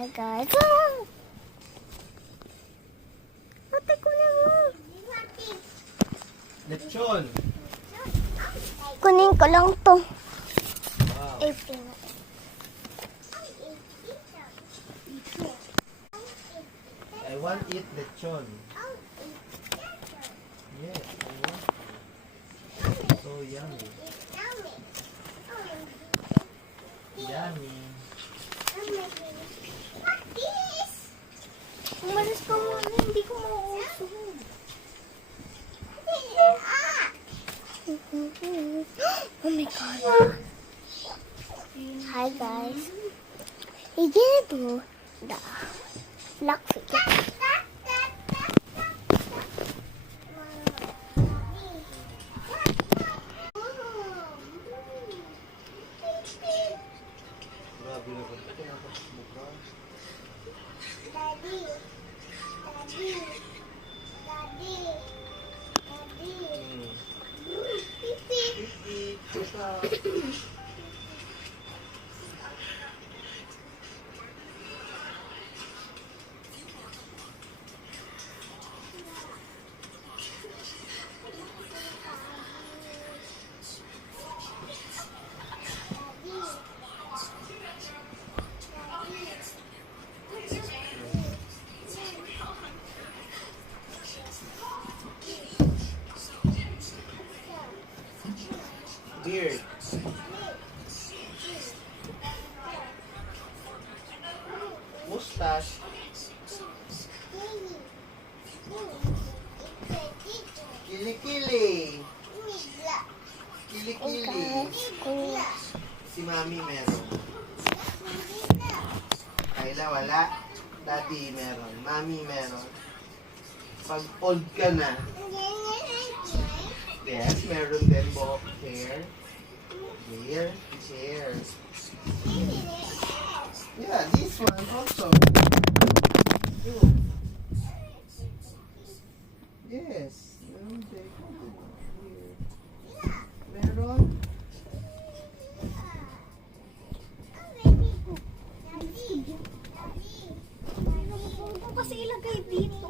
Hi guys. Ate ko na mo. Lechon. Kunin ko lang to. Wow. I want eat lechon. Yes, I want. So yummy. Yummy. Umalis ka muna, hindi ko mauuso. Oh my god. Hi guys. We gonna do the lock figure. Grabe na ba? Pinapasok ka. Daddy. Daddy. Daddy. Daddy. Pipi. Pipi. Pusa. Beard. Mustache. Kilikili. Kilikili. Si Mami meron. Kayla wala. Daddy meron. Mami meron. Pag old ka na. Yes, meron din buhok hair. Here, hair. Yeah, this one also. Yes, meron din. Here. Meron. Kasi ilagay dito.